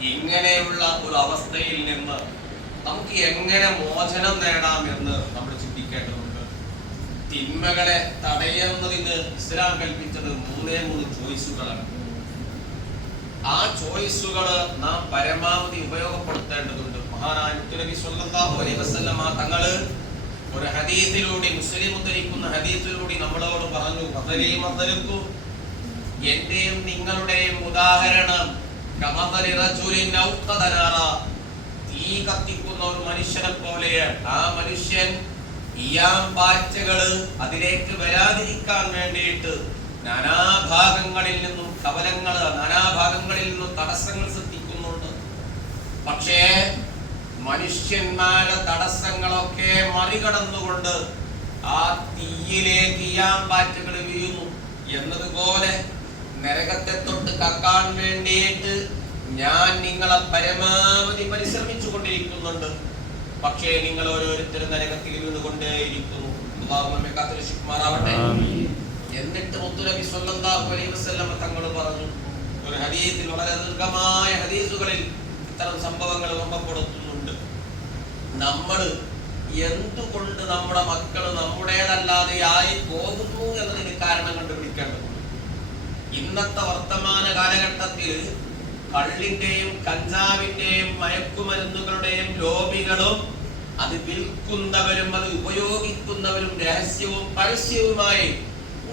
ഇങ്ങനെയുള്ള ഒരു അവസ്ഥയിൽ നിന്ന് നമുക്ക് എങ്ങനെ മോചനം നേടാം എന്ന് നമ്മൾ ചിന്തിക്കേണ്ടതുണ്ട്. തിന്മകളെ തടയുന്നതിന് ഇസ്ലാം കൽപ്പിച്ചത് മൂന്നേ മൂന്ന് ചോയ്സുകളാണ്. ആ ചോയ്സുകൾ നാം പരമാവധി ഉപയോഗപ്പെടുത്തേണ്ടതുണ്ട്. മഹാനായ തങ്ങൾ അലൈഹി വസല്ലമ ഒരു ഹദീസിലൂടെ മുസ്ലിം ഉദ്ധരിക്കുന്ന ഹദീസിലൂടെ നമ്മളോട് പറഞ്ഞു എന്റെയും നിങ്ങളുടെയും ഉദാഹരണം തീ കത്തിക്കുന്ന ഒരു മനുഷ്യനെ പോലെയാണ് ആ മനുഷ്യൻ ഇയാം പാറ്റകൾ അതിലേക്ക് വരാതിരിക്കാൻ വേണ്ടിയിട്ട് നാനാഭാഗങ്ങളിൽ നിന്നും കവലങ്ങൾ നാനാഭാഗങ്ങളിൽ നിന്നും തടസ്സങ്ങൾ സൃഷ്ടിക്കുന്നുണ്ട്. പക്ഷേ മനുഷ്യന്മാരുടെ തടസ്സങ്ങളൊക്കെ മറികടന്നുകൊണ്ട് ആ തീയിലേക്ക് ഇയാം പാറ്റകൾ വീഴുന്നു. എന്നതുപോലെ നരകത്തെ തൊട്ട് കക്കാൻ വേണ്ടിയിട്ട് ഞാൻ നിങ്ങളെ പരമാവധി പരിശ്രമിച്ചു കൊണ്ടിരിക്കുന്നുണ്ട് പക്ഷേ നിങ്ങൾ ഓരോരുത്തരും നരകത്തിൽ നിന്ന് കൊണ്ടേയിരിക്കുന്നു. നമ്മെ കാത്തുരക്ഷിക്കുമാറാവട്ടെ എന്നിട്ട് മുത്തുനബി സ്വല്ലല്ലാഹു അലൈഹി വസല്ലം തങ്ങൾ പറഞ്ഞു ഒരു ഹദീസിൽ വളരെ ദീർഘമായ ഹദീസുകളിൽ ഇത്തരം സംഭവങ്ങൾ ഓർമ്മപ്പെടുത്തുന്നുണ്ട്. നമ്മൾ എന്തുകൊണ്ട് നമ്മുടെ മക്കൾ നമ്മുടേതല്ലാതെ ആയി പോകുന്നു എന്നതിന് കാരണം കണ്ടുപിടിക്കേണ്ടതുണ്ട്. ഇന്നത്തെ വർത്തമാന കാലഘട്ടത്തിൽ കള്ളിന്റെയും കഞ്ചാവിന്റെയും മയക്കുമരുന്നുകളുടെയും ലോബികളും അത് വിൽക്കുന്നവരും അത് ഉപയോഗിക്കുന്നവരും രഹസ്യവും പരസ്യവുമായി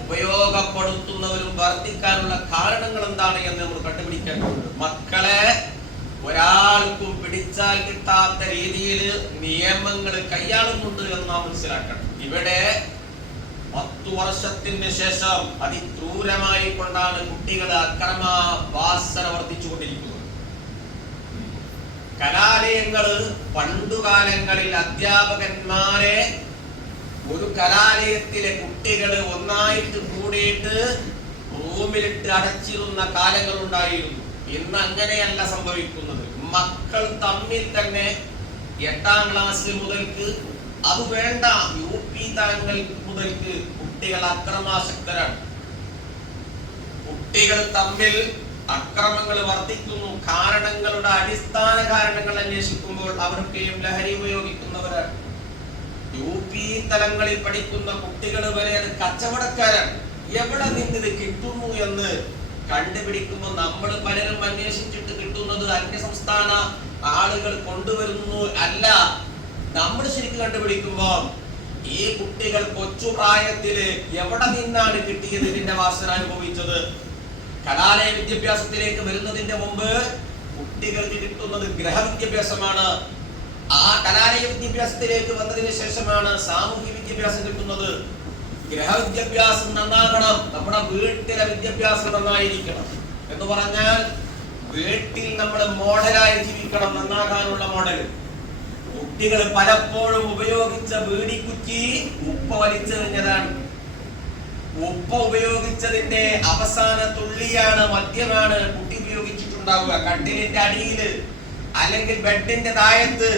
ഉപയോഗപ്പെടുത്തുന്നവരും വർദ്ധിക്കാനുള്ള കാരണങ്ങൾ എന്താണ് എന്ന് നമ്മൾ കണ്ടുപിടിക്കേണ്ടതുണ്ട്. മക്കളെ ഒരാൾക്കും പിടിച്ചാൽ കിട്ടാത്ത രീതിയിൽ നിയമങ്ങൾ കൈയാളുന്നുണ്ട് എന്ന് നാം മനസ്സിലാക്കണം. ഇവിടെ പത്തു വർഷത്തിന് ശേഷം അതിക്രൂരമായി കൊണ്ടാണ് കുട്ടികൾ അക്രമ വാസന വർദ്ധിച്ചുകൊണ്ടിരിക്കുന്നത്. കലാലയങ്ങൾ പണ്ടുകാലങ്ങളിൽ അധ്യാപകന്മാരെ ഒരു കലാലയത്തിലെ കുട്ടികൾ ഒന്നായിട്ട് കൂടിയിട്ട് റൂമിലിട്ട് അടച്ചിരുന്ന കാലങ്ങൾ ഉണ്ടായിരുന്നു. ഇന്ന് അങ്ങനെയല്ല സംഭവിക്കുന്നത്. മക്കൾ തമ്മിൽ തന്നെ എട്ടാം ക്ലാസ് മുതൽക്ക് അത് വേണ്ട യു പി തലങ്ങൾ മുതൽക്ക് കുട്ടികൾ അക്രമാസക്തരാണ്. കുട്ടികൾ തമ്മിൽ അക്രമങ്ങൾ വർദ്ധിക്കുന്നു. കാരണങ്ങളുടെ അടിസ്ഥാന കാരണങ്ങൾ അന്വേഷിക്കുമ്പോൾ അവരൊക്കെയും ലഹരി ഉപയോഗിക്കുന്നവരാണ്. യു പി തലങ്ങളിൽ പഠിക്കുന്ന കുട്ടികൾ വരെ അത് കച്ചവടക്കാരാണ്. എവിടെ നിന്ന് ഇത് കിട്ടുന്നു എന്ന് കണ്ടുപിടിക്കുമ്പോൾ നമ്മൾ പലരും അന്വേഷിച്ചിട്ട് കിട്ടുന്നത് അന്യസംസ്ഥാന ആളുകൾ കൊണ്ടുവരുന്നു അല്ല. നമ്മൾ ശരിക്കും കണ്ടുപിടിക്കുമ്പോൾ ഈ കുട്ടികൾ കൊച്ചു പ്രായത്തിൽ എവിടെ നിന്നാണ് കിട്ടിയത് ഇതിന്റെ വാസന അനുഭവിച്ചത്? കലാലയ വിദ്യാഭ്യാസത്തിലേക്ക് വരുന്നതിന്റെ മുമ്പ് കുട്ടികൾക്ക് കിട്ടുന്നത് ഗ്രഹവിദ്യാഭ്യാസമാണ് ആ കലാലയ വിദ്യാഭ്യാസത്തിലേക്ക് വന്നതിന് ശേഷമാണ് സാമൂഹ്യ വിദ്യാഭ്യാസം കിട്ടുന്നത്. ഗ്രഹവിദ്യാഭ്യാസം നന്നാകണം. നമ്മുടെ വീട്ടിലെ വിദ്യാഭ്യാസം നന്നായിരിക്കണം. എന്ന് പറഞ്ഞാൽ വീട്ടിൽ നമ്മൾ മോഡലായി ജീവിക്കണം. നന്നാകാനുള്ള മോഡൽ കുട്ടികൾ പലപ്പോഴും ഉപയോഗിച്ച വീടിക്കുറ്റി ഉപ്പ വലിച്ചെറിഞ്ഞതാണ് ഉപ്പ ഉപയോഗിച്ചതിന്റെ അവസാന തുള്ളിയാണ് മദ്യമാണ് കുട്ടി ഉപയോഗിച്ചിട്ടുണ്ടാവുക. കട്ടിലിന്റെ അടിയിൽ അല്ലെങ്കിൽ ബെഡിന്റെ താഴത്ത്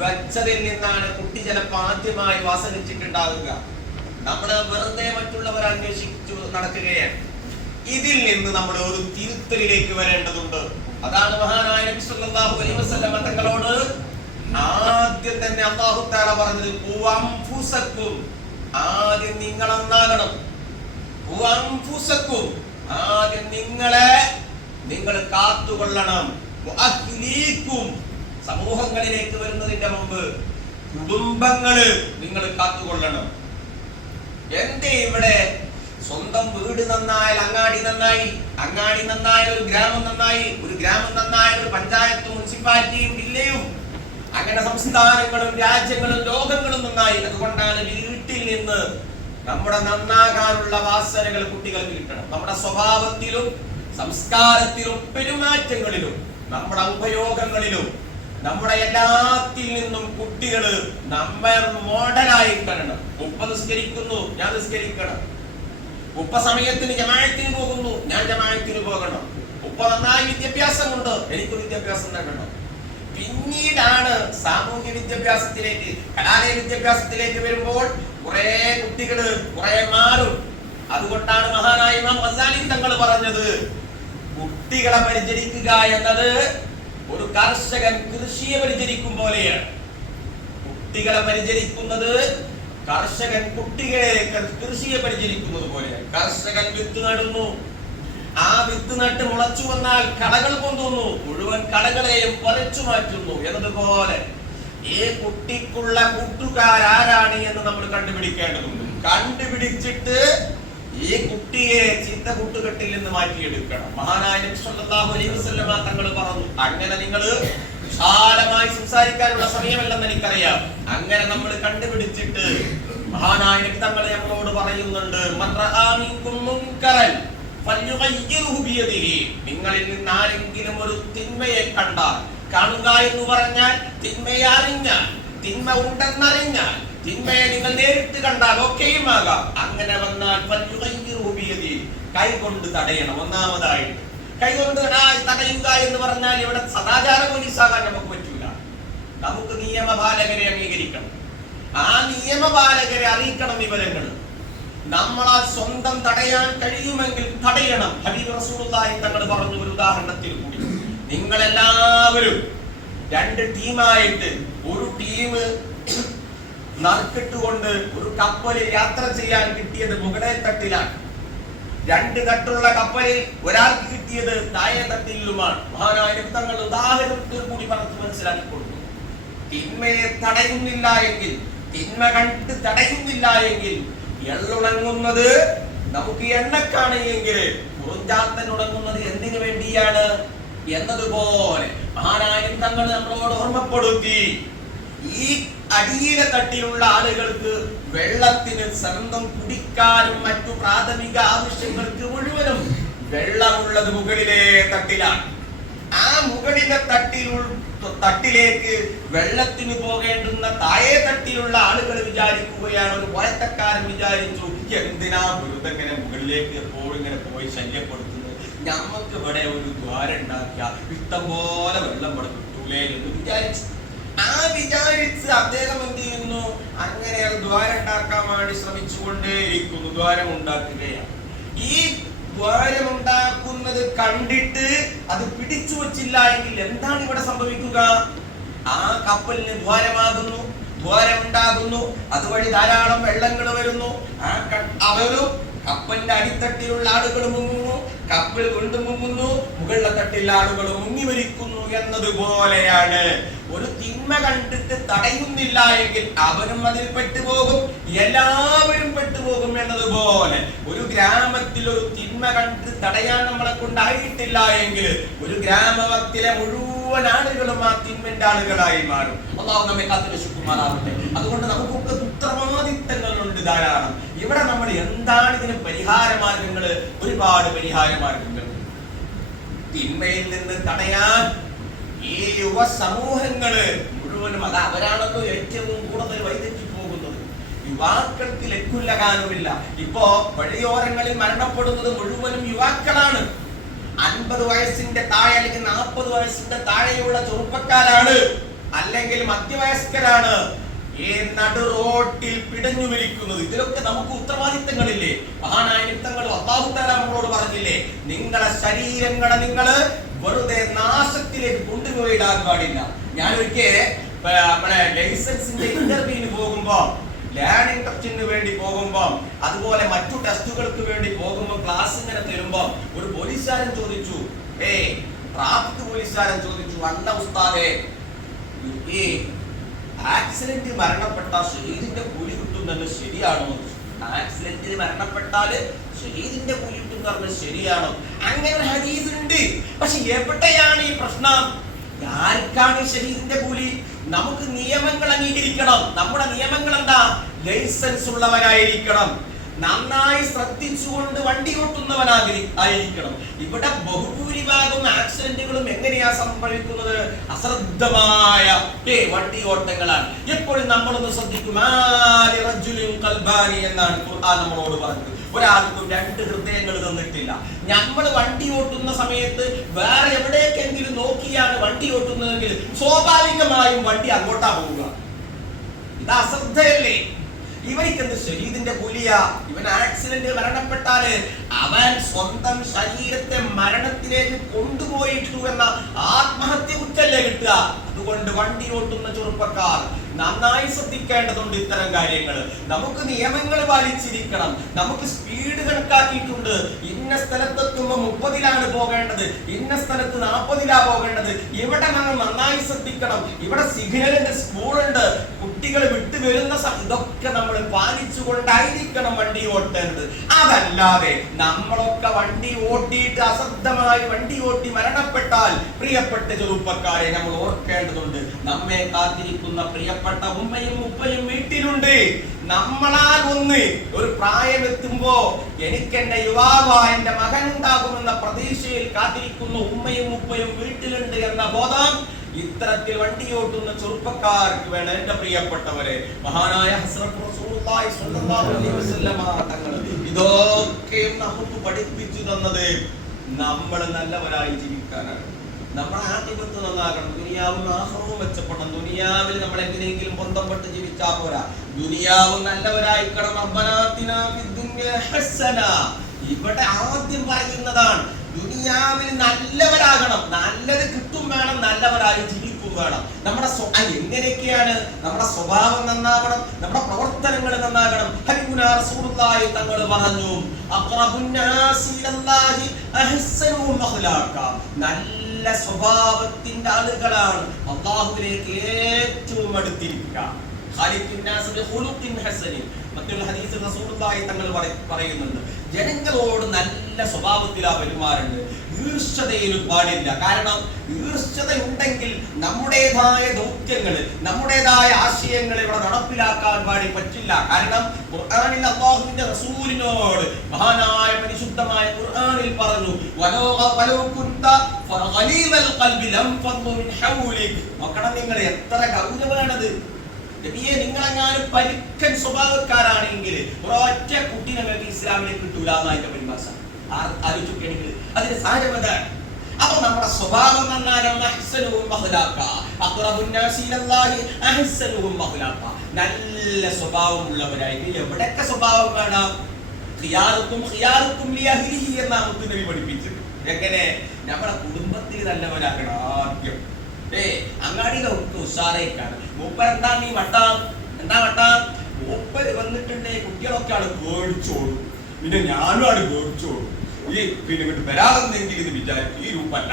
വെച്ചതിൽ നിന്നാണ് കുട്ടി ചിലപ്പോൾ ആദ്യമായി വാസനിച്ചിട്ടുണ്ടാവുക. നമ്മൾ വെറുതെ മറ്റുള്ളവർ അന്വേഷിച്ചു നടക്കുകയാണ്. ഇതിൽ നിന്ന് നമ്മൾ ഒരു തിരുത്തലിലേക്ക് വരേണ്ടതുണ്ട്. അതാണ് മഹാനായ തങ്ങളോട് ആദ്യം തന്നെ അല്ലാഹു തആല പറഞ്ഞത് "ഖുവംഫുസക്കും." ആദ്യം നിങ്ങൾ ഒന്നാകണം "ഖുവംഫുസക്കും." ആദ്യം നിങ്ങളെ നിങ്ങൾ കാത്തുകൊള്ളണം. സമൂഹങ്ങളിലേക്ക് വരുന്നതിന്റെ മുമ്പ് കുടുംബങ്ങൾ നിങ്ങൾ കാത്തുകൊള്ളണം എന്റെ ഇവിടെ സ്വന്തം വീട് നന്നായാൽ അങ്ങാടി നന്നായി അങ്ങാടി നന്നായാൽ ഒരു ഗ്രാമം നന്നായി ഒരു ഗ്രാമം നന്നായാൽ ഒരു പഞ്ചായത്തും മുനിസിപ്പാലിറ്റിയും ജില്ലയും അങ്ങനെ സംസ്ഥാനങ്ങളും രാജ്യങ്ങളും ലോകങ്ങളും നന്നായി അതുകൊണ്ടാണ് വീട്ടിൽ നിന്ന് നമ്മുടെ നന്നാകാനുള്ള വാസനകൾ കുട്ടികൾക്ക് കിട്ടണം. നമ്മുടെ സ്വഭാവത്തിലും സംസ്കാരത്തിലും പെരുമാറ്റങ്ങളിലും നമ്മുടെ ഉപയോഗങ്ങളിലും നമ്മുടെ എല്ലാത്തിൽ നിന്നും കുട്ടികൾ നമ്മെ മോഡലായി കാണണം. ഉപ്പ നിസ്കരിക്കുന്നു ഞാൻ നിസ്കരിക്കണം. ഉപ്പ സമയത്തിന് ജമായത്തിന് പോകുന്നു ഞാൻ ജമായത്തിന് പോകണം. ഉപ്പ നന്നായി വിദ്യാഭ്യാസമുണ്ട് എനിക്ക് വിദ്യാഭ്യാസം നേടണം പിന്നീടാണ് സാമൂഹ്യ വിദ്യാഭ്യാസത്തിലേക്ക് കലാലയ വിദ്യാഭ്യാസത്തിലേക്ക് വരുമ്പോൾ കുറെ കുട്ടികൾ കുറെ മാറും. അതുകൊണ്ടാണ് മഹാനായ ഇമാം തങ്ങൾ പറഞ്ഞത് കുട്ടികളെ പരിചരിക്കുക എന്നത് ഒരു കർഷകൻ കൃഷിയെ പരിചരിക്കും പോലെയാണ്. കുട്ടികളെ പരിചരിക്കുന്നത് കർഷകൻ കുട്ടികളെ കൃഷിയെ പരിചരിക്കുന്നത് പോലെയാണ്. കർഷകൻ വിത്ത് നടുന്നു ആ വിത്ത് നട്ട് മുളച്ചു വന്നാൽ കടകൾ പൊന്തുന്നു. മുഴുവൻ കടകളെയും പറിച്ചു മാറ്റുന്നു എന്നതുപോലെ. ഈ കുട്ടിക്കുള്ള കൂട്ടുകാരാരാണ് എന്ന് നമ്മൾ കണ്ടുപിടിക്കേണ്ടതുണ്ട്. കണ്ടുപിടിച്ചിട്ട് ഈ കുട്ടിയെ ചീത്ത കൂട്ടുകെട്ടിൽ നിന്ന് മാറ്റിയെടുക്കണം. മഹാനായ വസല്ലമ തങ്ങൾ പറഞ്ഞു അങ്ങനെ നിങ്ങൾ വിശാലമായി സംസാരിക്കാനുള്ള സമയമല്ലെന്ന് എനിക്കറിയാം. അങ്ങനെ നമ്മൾ കണ്ടുപിടിച്ചിട്ട് മഹാനായ തങ്ങൾ നമ്മളോട് പറയുന്നുണ്ട് നിങ്ങളിൽ നിന്ന് ആരെങ്കിലും ഒരു തിന്മയെ കണ്ടാൽ കാണുക എന്ന് പറഞ്ഞാൽ തിന്മയെ അറിഞ്ഞാൽ തിന്മ ഉണ്ടെന്നറിഞ്ഞാൽ തിന്മയെ നിങ്ങൾ നേരിട്ട് കണ്ടാൽ ഒക്കെയും ആകാം അങ്ങനെ വന്നാൽ ഫല്യുഗയ്യിറുഹു രൂപീയതി കൈ കൊണ്ട് തടയണം. ഒന്നാമതായിട്ട് കൈകൊണ്ട് തട- തടയുക എന്ന് പറഞ്ഞാൽ ഇവിടെ സദാചാര പോലീസാകാൻ നമുക്ക് പറ്റില്ല നമുക്ക് നിയമപാലകരെ അംഗീകരിക്കണം. ആ നിയമപാലകരെ അറിയിക്കണം വിവരങ്ങൾ. നമ്മളാ സ്വന്തം തടയാൻ കഴിയുമെങ്കിൽ തടയണം. ഹബീബ് റസൂലുള്ളാഹി തങ്ങൾ പറഞ്ഞ ഒരു ഉദാഹരണത്തിൽ കൂടി. നിങ്ങൾ എല്ലാവരും രണ്ട് ടീമായിട്ട് ഒരു ടീം നറുക്കിട്ടുകൊണ്ട് ഒരു കപ്പലിൽ യാത്ര ചെയ്യാൻ കിട്ടിയത് മുകളെ തട്ടിലാണ് രണ്ട് തട്ടുള്ള കപ്പലിൽ ഒരാൾക്ക് കിട്ടിയത് താഴെ തട്ടിലുമാണ് മഹാനായ തങ്ങൾ ഉദാഹരണത്തിൽ കൂടി പറഞ്ഞു മനസ്സിലാക്കി കൊടുത്തു തിന്മയെ തടയുന്നില്ല എങ്കിൽ തിന്മ കണ്ട് തടയുന്നില്ല എങ്കിൽ എള്ളുണങ്ങുന്നത് നമുക്ക് എണ്ണക്കാണ് എങ്കിൽ കുറുഞ്ചാത്തൻ ഉണങ്ങുന്നത് എന്തിനു വേണ്ടിയാണ്? എന്നതുപോലെ മഹാനായും തങ്ങൾ നമ്മളോട് ഓർമ്മപ്പെടുത്തി. ഈ അടിയിലെ തട്ടിലുള്ള ആളുകൾക്ക് വെള്ളത്തിന് സ്വന്തം കുടിക്കാനും മറ്റു പ്രാഥമിക ആവശ്യങ്ങൾക്ക് മുഴുവനും വെള്ളമുള്ളത് മുകളിലെ തട്ടിലാണ്. മുകളിലെ തട്ടിൽ തട്ടിലേക്ക് വെള്ളത്തിന് പോകേണ്ടുന്ന താഴെ തട്ടിലുള്ള ആളുകൾ വിചാരിക്കുകയാണ്. ഒരു പോയത്തക്കാരൻ വിചാരിച്ചു എന്തിനാ വെറുതെ ഇങ്ങനെ മുകളിലേക്ക് എപ്പോഴും ഇങ്ങനെ പോയി ശല്യപ്പെടുത്തുന്നത്? ഞമ്മക്ക് ഇവിടെ ഒരു ദ്വാരം ഉണ്ടാക്കിയ ഇഷ്ടം പോലെ വെള്ളം ഇവിടെ കിട്ടൂലേ എന്ന് വിചാരിച്ചു. ആ വിചാരിച്ച് അദ്ദേഹം എന്ത് ചെയ്യുന്നു? അങ്ങനെ ദ്വാരം ഉണ്ടാക്കാൻ വേണ്ടി ശ്രമിച്ചുകൊണ്ടേയിരിക്കുന്നു. ദ്വാരം ഉണ്ടാക്കുകയാണ്. ഈ ദ്വാരം ഉണ്ടാക്കുന്നത് കണ്ടിട്ട് അത് പിടിച്ചു വച്ചില്ല എങ്കിൽ എന്താണ് ഇവിടെ സംഭവിക്കുക? ആ കപ്പലിന് ദ്വാരമാകുന്നു ദ്വാരമുണ്ടാകുന്നു. അതുവഴി ധാരാളം വെള്ളങ്ങൾ വരുന്നു. ആ അവരും കപ്പലിന്റെ അടിത്തട്ടിലുള്ള ആളുകൾ മുങ്ങുന്നു. കപ്പൽ വീണ്ടും മുങ്ങുന്നു. മുകളിലെ തട്ടിലെ ആളുകൾ മുങ്ങി മരിക്കുന്നു എന്നതുപോലെയാണ്. ഒരു തിന്മ കണ്ടിട്ട് തടയുന്നില്ല എങ്കിൽ അവനും അതിൽ പെട്ടുപോകും എല്ലാവരും പെട്ടുപോകും എന്നതുപോലെ. ഒരു ഗ്രാമത്തിൽ ഒരു തിന്മ കണ്ട് തടയാൻ നമ്മളെ കൊണ്ടായിട്ടില്ല എങ്കിൽ ഒരു ഗ്രാമത്തിലെ മുഴുവൻ ആളുകളും ആ തിന്മന്റെ ആളുകളായി മാറും. അള്ളാഹു നമ്മെ കാത്തുരക്ഷിക്കുമാറാവട്ടെ അതുകൊണ്ട് നമുക്കൊക്കെ ഉത്തരവാദിത്തങ്ങളുണ്ട് ധാരാളം. ഇവിടെ നമ്മൾ എന്താണ് ഇതിന് പരിഹാര മാർഗങ്ങൾ ഒരുപാട് പരിഹാര മാർഗങ്ങൾ. തിന്മയിൽ നിന്ന് തടയാൻ ഈ യുവ സമൂഹങ്ങൾ മുഴുവനും അത് അവരാണല്ലോ ഏറ്റവും കൂടുതൽ വൈദ്യുതി പോകുന്നത്. യുവാക്കൾക്ക് ലക്കുല്ലകാനുമില്ല ഇപ്പോ വഴിയോരങ്ങളിൽ മരണപ്പെടുന്നത് മുഴുവനും യുവാക്കളാണ്. അൻപത് വയസ്സിന്റെ താഴെ അല്ലെങ്കിൽ നാൽപ്പത് വയസ്സിന്റെ താഴെയുള്ള ചെറുപ്പക്കാരാണ്. അല്ലെങ്കിൽ മധ്യവയസ്കരാണ്. ഈ നടു റോട്ടിൽ പിടഞ്ഞു വിളിക്കുന്നത് ഇതിലൊക്കെ നമുക്ക് ഉത്തരവാദിത്തങ്ങളില്ലേ? മഹാനായ നിത്തങ്ങൾ അള്ളാഹുത്താല പറഞ്ഞില്ലേ നിങ്ങളെ ശരീരങ്ങളെ നിങ്ങൾ വെറുതെ നാശത്തിലേക്ക് കൊണ്ടുപോയിടാൻ പാടില്ല. ഞാൻ ഒരിക്കൽ നമ്മുടെ ലൈസൻസിന്റെ ഇന്റർവ്യൂവിന് പോകുമ്പോ ലേണിംഗ് ടെസ്റ്റിന് വേണ്ടി പോകുമ്പോ അതുപോലെ മറ്റു ടെസ്റ്റുകൾക്ക് വേണ്ടി പോകുമ്പോൾ ക്ലാസ് ഇങ്ങനെ തരുമ്പോ ഒരു പോലീസുകാരൻ ചോദിച്ചു ഏ ട്രാഫിക് പോലീസുകാരൻ ചോദിച്ചു അല്ല ഉസ്താദേ ഈ ആക്സിഡന്റിൽ മരണപ്പെട്ട ശരീരത്തിന്റെ കുലി കിട്ടുന്നത് ശരിയാണോ? ആക്സിഡന്റിൽ മരണപ്പെട്ടാൽ ഷഹീദിന്റെ കൂലി കിട്ടും എന്ന് പറഞ്ഞത് ശരിയാണോ? അങ്ങനെ ഒരു ഹദീസ് ഉണ്ട്. പക്ഷെ എവിടെയാണ് ഈ പ്രശ്നം? ആർക്കാണ് ഷഹീദിന്റെ കൂലി? നമുക്ക് നിയമങ്ങൾ അംഗീകരിക്കണം. നമ്മുടെ നിയമങ്ങൾ എന്താ? ലൈസൻസ് ഉള്ളവരായിരിക്കണം നന്നായി ശ്രദ്ധിച്ചുകൊണ്ട് വണ്ടി ഓട്ടുന്നവനാകി ആയിരിക്കണം. ഇവിടെ ബഹുഭൂരിഭാഗം ആക്സിഡന്റുകളും എങ്ങനെയാ സംഭവിക്കുന്നത്? അശ്രദ്ധമായ വണ്ടി ഓട്ടങ്ങളാണ്. എപ്പോഴും നമ്മളൊന്ന് ശ്രദ്ധിക്കും. എന്നാണ് ഖുർആൻ നമ്മളോട് പറഞ്ഞത്. ഒരാൾക്കും രണ്ട് ഹൃദയങ്ങൾ തന്നിട്ടില്ല. നമ്മൾ വണ്ടി ഓട്ടുന്ന സമയത്ത് വേറെ എവിടേക്കെങ്കിലും നോക്കിയാണ് വണ്ടി ഓട്ടുന്നതെങ്കിൽ സ്വാഭാവികമായും വണ്ടി അങ്ങോട്ടാ പോവുക. ഇത് അശ്രദ്ധയല്ലേ? ഇവനിക്കെന്ത് ശരീരത്തിന്റെ പുലിയ ഇവൻ ആക്സിഡന്റ് മരണപ്പെട്ടാൽ അവൻ സ്വന്തം ശരീരത്തെ മരണത്തിലേക്ക് കൊണ്ടുപോയിട്ടു എന്ന ആത്മഹത്യ കുറ്റല്ലേ കിട്ടുക. അതുകൊണ്ട് വണ്ടി ഓട്ടുന്ന ചെറുപ്പക്കാർ നന്നായി ശ്രദ്ധിക്കേണ്ടതുണ്ട് ഇത്തരം കാര്യങ്ങൾ നമുക്ക് നിയമങ്ങൾ പാലിച്ചിരിക്കണം. നമുക്ക് സ്പീഡ് കണക്കാക്കിയിട്ടുണ്ട്. ഇന്ന സ്ഥലത്തെത്തുമ്പോൾ മുപ്പതിലാണ് പോകേണ്ടത്. ഇന്ന സ്ഥലത്ത് നാൽപ്പതിലാണ് പോകേണ്ടത്. ഇവിടെ നമ്മൾ നന്നായി ശ്രദ്ധിക്കണം? ഇവിടെ സിഗ്നലിന്റെ സ്കൂളുണ്ട്. കുട്ടികൾ വിട്ടു വരുന്ന ഇതൊക്കെ നമ്മൾ പാലിച്ചുകൊണ്ടായിരിക്കണം വണ്ടി ഓട്ടേണ്ടത്. അതല്ലാതെ നമ്മളൊക്കെ വണ്ടി ഓട്ടിയിട്ട് അശ്രദ്ധമായി വണ്ടി ഓട്ടി മരണപ്പെട്ടാൽ പ്രിയപ്പെട്ട ചെറുപ്പക്കാരെ നമ്മൾ ഓർക്കേണ്ടതുണ്ട്. നമ്മെ കാത്തിരിക്കുന്ന പ്രിയപ്പെട്ട ഉമ്മയും ഉപ്പയും വീട്ടിലുണ്ട്. നമ്മളാൽ ഒന്ന് ഒരു പ്രായമെത്തുമ്പോ എനിക്ക് എന്റെ യുവാവായ എന്റെ മകൻ ഉണ്ടാകുമെന്ന പ്രതീക്ഷയിൽ കാത്തിരിക്കുന്ന ഉമ്മയും ഉപ്പയും വീട്ടിലുണ്ട് എന്ന ബോധം ഇത്തരത്തിൽ വണ്ടി ഓട്ടുന്ന ചെറുപ്പക്കാർക്ക് വേണം. എന്റെ പ്രിയപ്പെട്ടവരെ മഹാനായ ഇതൊക്കെയും നമുക്ക് പഠിപ്പിച്ചു തന്നത് നമ്മൾ നല്ലവരായി ജീവിക്കാനാണ്. നമ്മൾ ആധിപത്യം നന്നാകണം. ദുനിയാവും ആഹ്റവും മെച്ചപ്പെടണം. ദുനിയാവിൽ നമ്മൾ എങ്ങനെയെങ്കിലും ബന്ധപ്പെട്ട് ജീവിച്ചാൽ പോരാ. ദുനിയാവും നല്ലവരായിക്കണം. ഇവിടെ ആദ്യം പറയുന്നതാണ് ദുനിയാവിൽ നല്ലവരാകണം. നല്ലത് കിട്ടും വേണം നല്ലവരായി ജീവിക്കും വേണം. നമ്മുടെ എങ്ങനെയൊക്കെയാണ് നമ്മുടെ സ്വഭാവം നന്നാകണം? നമ്മുടെ പ്രവർത്തനങ്ങൾ നന്നാകണം? റസൂലുള്ളാഹി തങ്ങൾ പറഞ്ഞു നല്ല സ്വഭാവത്തിന്റെ ആളുകളാണ് അള്ളാഹുവിലേക്ക് ഏറ്റവും അടുത്തിരിക്കുക. ഹദീസിൽ റസൂലുള്ളാഹി തങ്ങൾ പറ- പറയുന്നുണ്ട്. ജനങ്ങളോട് നല്ല സ്വഭാവത്തിലാ പെരുമാറുണ്ട് ഈർഷ്ടതയിലും പാടില്ല. കാരണം ഈർഷ്യത ഉണ്ടെങ്കിൽ നമ്മുടേതായ ദൗത്യങ്ങൾ നമ്മുടേതായ ആശയങ്ങൾ ഇവിടെ നടപ്പിലാക്കാൻ പാടി പറ്റില്ല. കാരണം ഖുർആനിൽ അള്ളാഹുവിന്റെ റസൂലിനോട് മഹാനായ പരിശുദ്ധമായ ഖുർആനിൽ പറഞ്ഞു മക്കളെ നിങ്ങൾ എത്ര ഗൗരവമാണത് നബിയെ നിങ്ങളെങ്ങാനും പരുക്കൻ സ്വഭാവക്കാരാണെങ്കിൽ ഒരൊറ്റ കുട്ടി നിങ്ങൾക്ക് ഇസ്ലാമിലേക്ക് കിട്ടൂല എന്നതിന്റെ പരിഭാഷ ആലോചിക്കണെങ്കിൽ അതിന്റെ സാഹചര്യം എന്താണ്? അപ്പൊ നമ്മുടെ സ്വഭാവം. നല്ല സ്വഭാവമുള്ളവരായി എവിടെയൊക്കെ സ്വഭാവം കാണാം? എന്നാ പഠിപ്പിച്ചത്. എങ്ങനെ നമ്മുടെ കുടുംബത്തിൽ നല്ലവരാകണം ആദ്യം. ഏ ഒട്ടും ഉഷാറേക്കാണ് മൂപ്പർ എന്താ നീ വട്ടാം? എന്താ വട്ടാം? മൂപ്പർ വന്നിട്ടുണ്ടേ കുട്ടികളൊക്കെ ആണ് പേടിച്ചോടും. പിന്നെ ഞാനും ആണ് പേടിച്ചോടും. ഈ പിന്നെ ഇങ്ങോട്ട് വരാമെന്നെങ്കിൽ ഇത് വിചാരിക്കും. ഈ രൂപല്ല.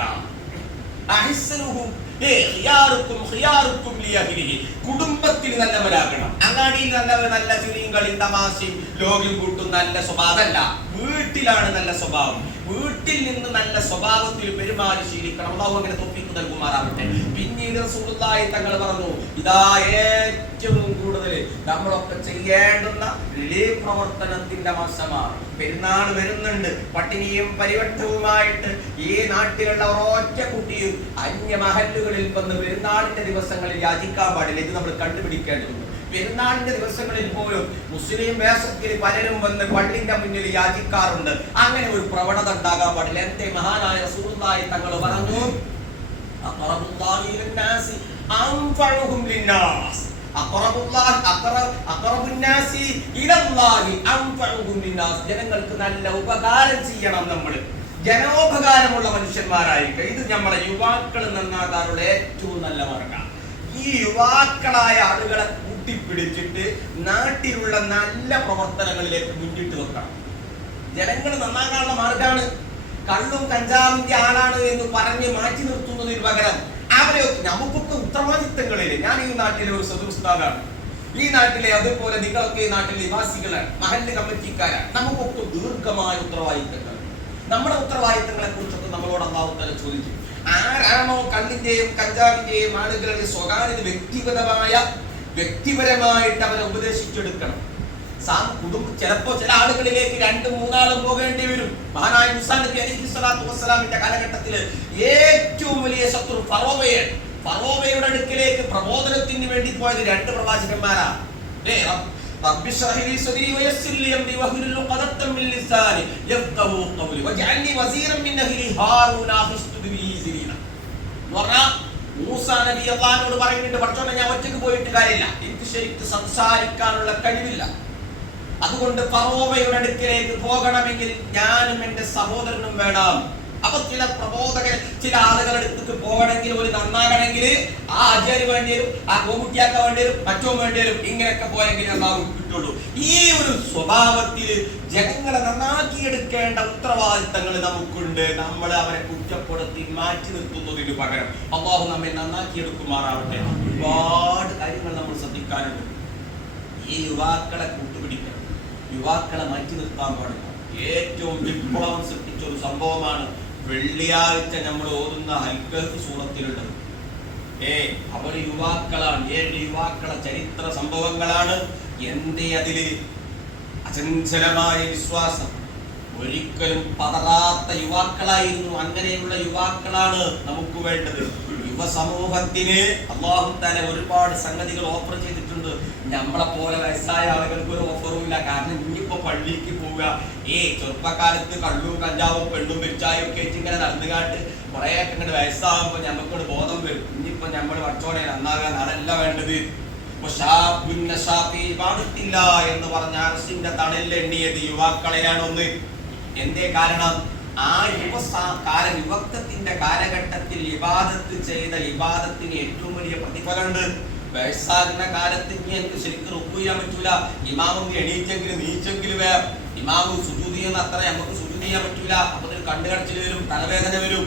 കുടുംബത്തിൽ നല്ലവരാകണം. അങ്ങാടിയിൽ നല്ലവർ നല്ല ചിരിയും കളി തമാശയും ലോകം കൂട്ടും നല്ല സ്വഭാവമല്ല. വീട്ടിലാണ് നല്ല സ്വഭാവം. വീട്ടിൽ നിന്ന് നല്ല സ്വഭാവത്തിൽ പെരുമാറി ശീലിക്കണം അള്ളാഹു അങ്ങനെ തൊപ്പിക്ക് നൽകുമാറാവട്ടെ പിന്നീട് സുഹൃത്തായി തങ്ങൾ പറഞ്ഞു ഇതാ ഏറ്റവും കൂടുതൽ നമ്മളൊക്കെ ചെയ്യേണ്ടുന്ന പ്രവർത്തനത്തിന്റെ മാസമാണ്. പെരുന്നാൾ വരുന്നുണ്ട്. പട്ടിണിയും പരിവട്ടവുമായിട്ട് ഈ നാട്ടിലുള്ള ഒരൊറ്റ കുട്ടിയും അന്യ മഹല്ലുകളിൽ വന്ന് പെരുന്നാളിന്റെ ദിവസങ്ങളിൽ യാചിക്കാൻ പാടില്ല. ഇത് നമ്മൾ കണ്ടുപിടിക്കേണ്ടതുണ്ട്. പെരുന്നാളിന്റെ ദിവസങ്ങളിൽ പോലും മുസ്ലിം വേഷത്തിൽ പലരും വന്ന് പള്ളിന്റെ മുന്നിൽ യാചിക്കാറുണ്ട്. അങ്ങനെ ഒരു പ്രവണത ഉണ്ടാകാൻ പാടില്ല. എന്റെ മഹാനായ സുഹൃത്തായി തങ്ങൾ പറഞ്ഞു ജനങ്ങൾക്ക് നല്ല ഉപകാരം ചെയ്യണം നമ്മൾ ജനോപകാരമുള്ള മനുഷ്യന്മാരായിരിക്കും ഇത് നമ്മളെ യുവാക്കൾ നന്നാകാറുള്ള ഏറ്റവും നല്ല മാർഗം ഈ യുവാക്കളായ ആളുകളെ കൂട്ടിപ്പിടിച്ചിട്ട് നാട്ടിലുള്ള നല്ല പ്രവർത്തനങ്ങളിലേക്ക് മുന്നിട്ട് വെക്കണം ജനങ്ങൾ നന്നാക്കാനുള്ള മാർഗമാണ് കള്ളും കഞ്ചാവിന്റെ ആളാണ് എന്ന് പറഞ്ഞ് മാറ്റി നിർത്തുന്നതിന് പകരം അവരെ നമുക്കൊക്കെ ഉത്തരവാദിത്തങ്ങളില്ല? ഞാൻ ഈ നാട്ടിലെ ഒരു സദുസ്ഥാനാണ് ഈ നാട്ടിലെ അതുപോലെ നിങ്ങളൊക്കെ നാട്ടിലെ നിവാസികളാണ് മഹല്ല് കമ്മിറ്റിക്കാരാണ്. നമുക്കൊക്കെ ദീർഘമായ ഉത്തരവാദിത്തങ്ങൾ. നമ്മുടെ ഉത്തരവാദിത്തങ്ങളെ കുറിച്ചൊക്കെ നമ്മളോട് അള്ളാഹുത്തല ചോദിക്കും ആരാണോ കണ്ണിന്റെയും കഞ്ചാവിന്റെയും ആളുകളുടെ സ്വകാര്യത വ്യക്തിഗതമായ വ്യക്തിപരമായിട്ട് അവരെ ഉപദേശിച്ചെടുക്കണം സാം കുടുംബ ചിലപ്പോ ചില ആളുകളിലേക്ക് രണ്ട് മൂന്നാളും പോകേണ്ടി വരും മഹാനായ മുസാ നബി അലൈഹി സ്വലാത്തു വസ്സലാമിന്റെ കാലഘട്ടത്തിൽ ഏറ്റവും വലിയ ശത്രു ഫറോവയാണ് ഫറോവയുടെ അടുക്കിലേക്ക് പ്രബോധനത്തിന് വേണ്ടി പോയത് രണ്ട് പ്രവാചകന്മാരാ ഏ, റബ്ബ് رب اشرح لي صدري ويسر لي امري واحلل عقدة من لساني يفقهوا قولي واجعل لي وزيرا من اهلي هارون اخي اشدد به زرينا എന്ന് പറഞ്ഞാ മൂസാ നബി അള്ളഹാനോട് പറയുന്നുണ്ട് പഠിച്ചോണ്ട് ഞാൻ ഒറ്റയ്ക്ക് പോയിട്ട് കാര്യമില്ല. എനിക്ക് ശരിക്ക് സംസാരിക്കാനുള്ള കഴിവില്ല. അതുകൊണ്ട് ഫറോവയുടെ അടുക്കിലേക്ക് പോകണമെങ്കിൽ ഞാനും എന്റെ സഹോദരനും വേണം. അപ്പൊ ചില പ്രബോധകർ ചില ആളുകളുടെ അടുത്തേക്ക് പോകണമെങ്കിൽ ഒരു നന്നാകണമെങ്കിൽ ആ ആചാര്യ വേണ്ടി വരും ആ ഗോകുട്ടിയാക്ക വേണ്ടി വരും മറ്റോ വേണ്ടി വരും ഇങ്ങനെയൊക്കെ പോയെങ്കിൽ അള്ളാഹു കിട്ടുള്ളൂ. ഈ ഒരു സ്വഭാവത്തിൽ ജനങ്ങളെ നന്നാക്കിയെടുക്കേണ്ട ഉത്തരവാദിത്തങ്ങൾ നമുക്കുണ്ട്. നമ്മൾ അവരെ കുറ്റപ്പെടുത്തി മാറ്റി നിർത്തുന്നതിന് പകരം അള്ളാഹു നമ്മെ നന്നാക്കിയെടുക്കുമാറാവട്ടെ. ഒരുപാട് കാര്യങ്ങൾ നമ്മൾ ശ്രദ്ധിക്കാനുണ്ട്. ഈ യുവാക്കളെ കൂട്ടുപിടിക്കണം. യുവാക്കളെ മാറ്റി നിർത്താൻ പാടില്ല. ഏറ്റവും വിപ്ലവം സൃഷ്ടിച്ച ഒരു സംഭവമാണ് വെള്ളിയാഴ്ച നമ്മൾ ഓതുന്ന ഹൽക്കൽത്ത് സൂറത്തിലുണ്ട്. ഏ അവർ യുവാക്കളാണ്. ഏഴ് യുവാക്കളെ ചരിത്ര സംഭവങ്ങളാണ്. എന്തേ അതിൽ അചഞ്ചലമായ വിശ്വാസം? ഒരിക്കലും പതറാത്ത യുവാക്കളായിരുന്നു. അങ്ങനെയുള്ള യുവാക്കളാണ് നമുക്ക് വേണ്ടത്. യുവസമൂഹത്തിന് അള്ളാഹു തന്നെ ഒരുപാട് സംഗതികൾ ഓഫർ ചെയ്തിട്ടുണ്ട്. നമ്മളെ പോലെ വയസ്സായ ആളുകൾക്ക് ഒരു ഓഫറും ഇല്ല. കാരണം ഇനിയിപ്പോ പള്ളിക്ക് പോവുക. ഏ ചെറുപ്പക്കാലത്ത് കള്ളും കഞ്ചാവും പെണ്ണും പെരിച്ചായും ഒക്കെ ഇങ്ങനെ നടന്നുകാട്ട് കുറെ ഇങ്ങോട്ട് വയസ്സാകുമ്പോ നമുക്കൊരു ബോധം വരും. ഇനിയിപ്പോ നമ്മൾ വച്ചോടെ നന്നാകാൻ അതല്ല വേണ്ടത്. പാടത്തില്ല എന്ന് പറഞ്ഞ അർശിന്റെ തണലിൽ എണ്ണിയത് യുവാക്കളെയാണ് ഒന്ന്. എന്തേ കാരണം? ആ യുവ കാല യുവത്വത്തിന്റെ കാലഘട്ടത്തിൽ ഇബാദത്ത് ചെയ്ത ഇബാദത്തിന് ഏറ്റവും വലിയ പ്രതിഫലമുണ്ട്. വയസ്സാകുന്ന കാലത്ത് ഇനി എനിക്ക് ശരിക്കും റുക്കു ചെയ്യാൻ പറ്റൂല. ഇമാമും എണീറ്റെങ്കിലും നീച്ചെങ്കിലും ഇമാമു സുജൂതി ചെയ്യുന്ന അത്ര നമുക്ക് സുജൂതി ചെയ്യാൻ പറ്റൂല. അപ്പൊ കണ്ടുകടച്ചിൽ വരും തലവേദന വരും.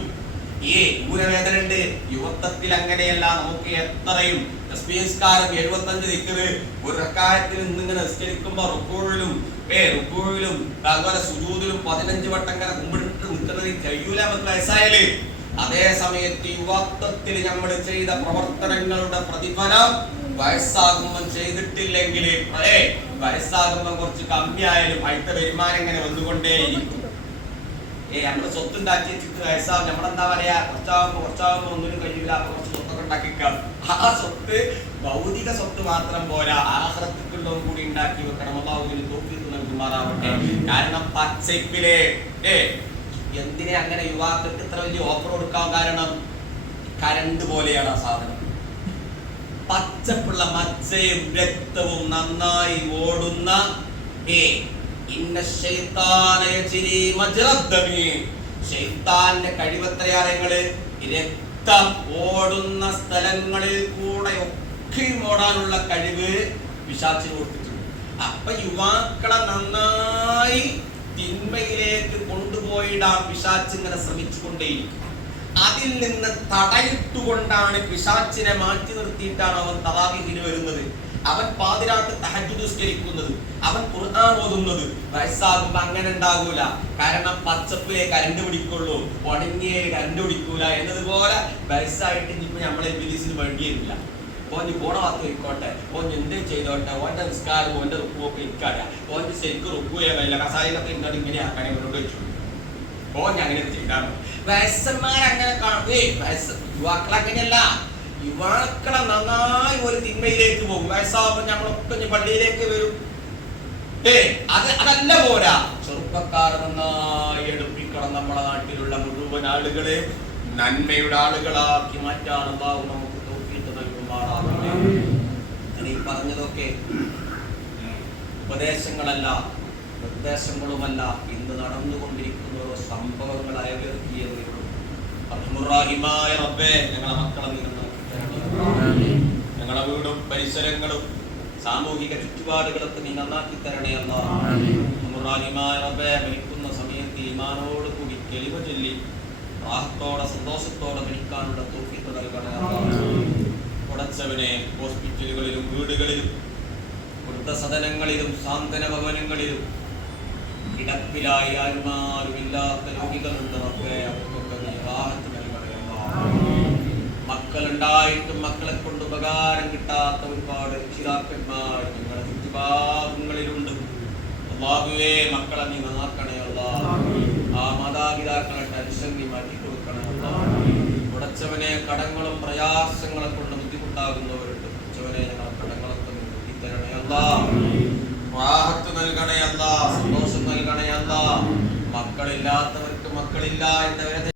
ഈ ഊരവേദന ഉണ്ട്. യുവത്വത്തിൽ അങ്ങനെയല്ല. നമുക്ക് എത്രയും തസ്ബീഹ്സ്കാരം എഴുപത്തഞ്ച് നിൽക്കുന്നത് ഒരു റക്കായത്തിൽ നിന്നിങ്ങനെ നിസ്കരിക്കുമ്പോ റുക്കൂഴിലും ഏ റുക്കൂഴിലും അതുപോലെ സുജൂദിലും പതിനഞ്ച് വട്ടം ഇങ്ങനെ കുമ്പിട്ട് നിൽക്കുന്നത് കഴിയൂല നമുക്ക് വയസ്സായാൽ. അതേ സമയത്ത് യുവത്വത്തിൽ നമ്മൾ ചെയ്ത പ്രവർത്തനങ്ങളുടെ പ്രതിഫലം വയസ്സാകുമ്പോൾ ചെയ്തിട്ടില്ലെങ്കിൽ അതെ വയസ്സാകുമ്പോൾ കുറച്ച് കമ്മിയായാലും അടുത്ത വരുമാനം ഇങ്ങനെ വന്നുകൊണ്ടേയിരിക്കും. ഏ നമ്മുടെ സ്വത്ത് ഉണ്ടാക്കി വെച്ചിട്ട് വയസ്സാകും നമ്മളെന്താ പറയാ? കുറച്ചാകുമ്പോൾ കുറച്ചാകുമ്പോൾ ഒന്നിനും കഴിയില്ല അപ്പൊ കുറച്ച് സ്വത്തൊക്കെ ഉണ്ടാക്കിക്കാം ആ സ്വത്ത് ഭൗതിക സ്വത്ത് മാത്രം പോരാ. ആഹ്രത്തുക്കുള്ളതും കൂടി ഉണ്ടാക്കി വെക്കണം. അള്ളാഹുവിന് തോക്കി നൽകുമാറാവട്ടെ. കാരണം പച്ചപ്പിലെ ഏ എന്തിനെ അങ്ങനെ യുവാക്കൾക്ക് ഇത്ര വലിയ ഓഫർ കൊടുക്കാൻ കാരണം? കരണ്ട് പോലെയാണ് ആ സാധനം. പച്ചപ്പുള്ള മച്ചയും രക്തവും നന്നായി ഓടുന്ന ഏ ഇന്ന രക്തം ഓടുന്ന സ്ഥലങ്ങളിൽ കൂടെ ഒക്കെയും ഓടാനുള്ള കഴിവ് പിശാച്ചിന് കൊടുത്തിട്ടുണ്ട്. അപ്പൊ യുവാക്കളെ നന്നായി തിന്മയിലേക്ക് കൊണ്ടുപോയിടാൻ പിശാച്ച് ഇങ്ങനെ ശ്രമിച്ചുകൊണ്ടേയിരിക്കും. അതിൽ നിന്ന് തടയിട്ടുകൊണ്ടാണ് പിശാച്ചിനെ മാറ്റി നിർത്തിയിട്ടാണ് അവൻ തലാഖിന് വരുന്നത്. അവൻ പാതിരാട്ട് തഹജുദുസ്കരിക്കുന്നത് അവൻ ഖുർആൻ ഓതുന്നത്. വയസ്സാകുമ്പോ അങ്ങനെ ഉണ്ടാകൂല. കാരണം പച്ചപ്പിലെ കരണ്ട് പിടിക്കുള്ളൂ ഉണങ്ങിയ കരണ്ട് പിടിക്കൂല എന്നതുപോലെ വയസ്സായിട്ട് ഇനിയിപ്പോ നമ്മളെ ബിലീസിന് വേണ്ടിയിരുന്നില്ല. ഓന് പോണ ഭാഗത്ത് പോയിക്കോട്ടെ ഓൻ എന്ത് ചെയ്തോട്ടെ? ഓന്റെ നിസ്കാരം ഓന്റെ റുക്കുവൊക്കെ ഇരിക്കാട്ടെ ഓന്റെ ശരിക്കും റുക്കു ചെയ്യാൻ കഴിയില്ല കസായിലൊക്കെ എന്നോട് ഇങ്ങനെ ആക്കാനേ എന്നോട് ചോദിച്ചു. ഓ ഞാൻ ചെയ്താൽ വയസ്സന്മാർ അങ്ങനെ വയസ്സ് യുവാക്കൾ യുവാക്കളെ നന്നായി ഒരു തിന്മയിലേക്ക് പോകും. വയസ്സാവുമ്പോ നമ്മളൊക്കെ പള്ളിയിലേക്ക് വരും. ഏ അത് അതല്ല പോരാ. ചെറുപ്പക്കാർ നന്നായി എടുപ്പിക്കണം നമ്മുടെ നാട്ടിലുള്ള മുഴുവൻ ആളുകളെ. നന്മയുടെ ആളുകളാക്കി മാറ്റാൻ അള്ളാഹു നമുക്ക് തോക്കിയിട്ട് ഈ പറഞ്ഞതൊക്കെ ഉപദേശങ്ങളല്ല നിർദ്ദേശങ്ങളുമല്ല ഇന്ന് നടന്നുകൊണ്ടിരിക്കുന്നു. സംഭവങ്ങളായ അർഹമുറാഹിമായ റബ്ബേ ഞങ്ങളെ മക്കളെ വീടും പരിസരങ്ങളും സാമൂഹിക ചുറ്റുപാടുകളൊക്കെ നീ നന്നാക്കി തരണേ റബ്ബേ മരിക്കുന്ന സമയത്ത് ഈമാനോട് കൂടി കെളിവ ചൊല്ലി റാഹത്തോടെ സന്തോഷത്തോടെ മരിക്കാനുള്ള തൂക്കി നൽകണേ. ഉടച്ചവനെ ഹോസ്പിറ്റലുകളിലും വീടുകളിലും വൃദ്ധസദനങ്ങളിലും സാന്ത്വന ഭവനങ്ങളിലും കിടപ്പിലായി ആരുമാരുമില്ലാത്ത രോഗികളുണ്ട് റബ്ബേ അവർക്കൊക്കെ നീ റാഹത്ത് നൽകണേ അല്ലാ. മക്കളുണ്ടായിട്ടും മക്കളെ കൊണ്ട് ഉപകാരം കിട്ടാത്ത ഒരുപാട് രക്ഷിതാക്കന്മാർ നിങ്ങളുടെ ചുറ്റുഭാഗങ്ങളിലുണ്ട്. അള്ളാഹുവേ മക്കളെ നീ നന്നാക്കണേ അല്ലാ ആ മാതാപിതാക്കളെ ടെൻഷൻ നീ മാറ്റി കൊടുക്കണേ അല്ലാ ഉടച്ചവനെ കടങ്ങളും പ്രയാസങ്ങളെ കൊണ്ട് ബുദ്ധിമുട്ടാകുന്നവരുണ്ട്. ഉച്ചവനെ ഞങ്ങളെ കടങ്ങളൊക്കെ നീ വീട്ടിത്തരണേ അല്ലാ റാഹത്ത് നൽകണേ അല്ലാ സന്തോഷം അല്ലാ മക്കളില്ലാത്തവർക്ക് മക്കളില്ല എന്ന